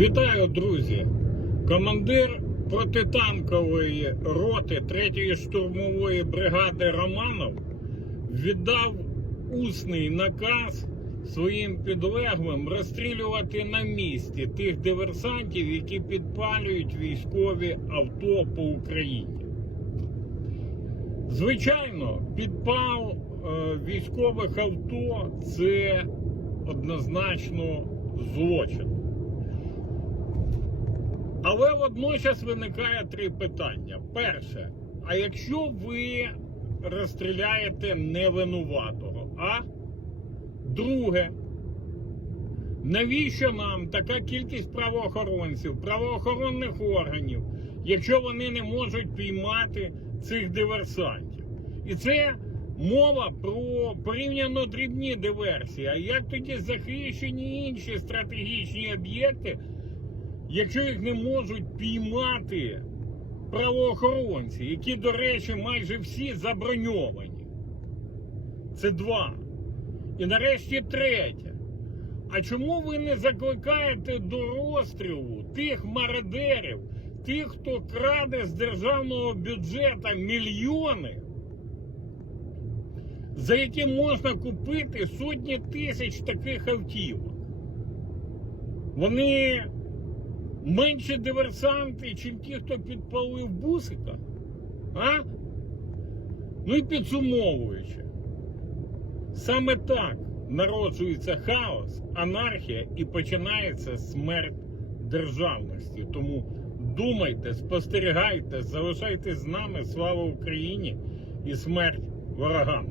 Вітаю, друзі! Командир протитанкової роти 3-ї штурмової бригади Романов віддав усний наказ своїм підлеглим розстрілювати на місці тих диверсантів, які підпалюють військові авто по Україні. Звичайно, підпал е, військових авто це однозначно злочин. Але водночас виникає три питання. Перше, а якщо ви розстріляєте невинуватого? А друге, навіщо нам така кількість правоохоронців, правоохоронних органів, якщо вони не можуть піймати цих диверсантів? І це мова про порівняно дрібні диверсії. А як тоді захищені інші стратегічні об'єкти? Якщо їх не можуть піймати правоохоронці, які, до речі, майже всі заброньовані. Це два. І нарешті третє. А чому ви не закликаєте до розстрілу тих мародерів, тих, хто краде з державного бюджету мільйони, за які можна купити сотні тисяч таких автівок? Вони менше диверсанти, чим ті, хто підпалив бусика? А? Ну і підсумовуючи, саме так народжується хаос, анархія і починається смерть державності. Тому думайте, спостерігайте, залишайтесь з нами. Слава Україні і смерть ворогам!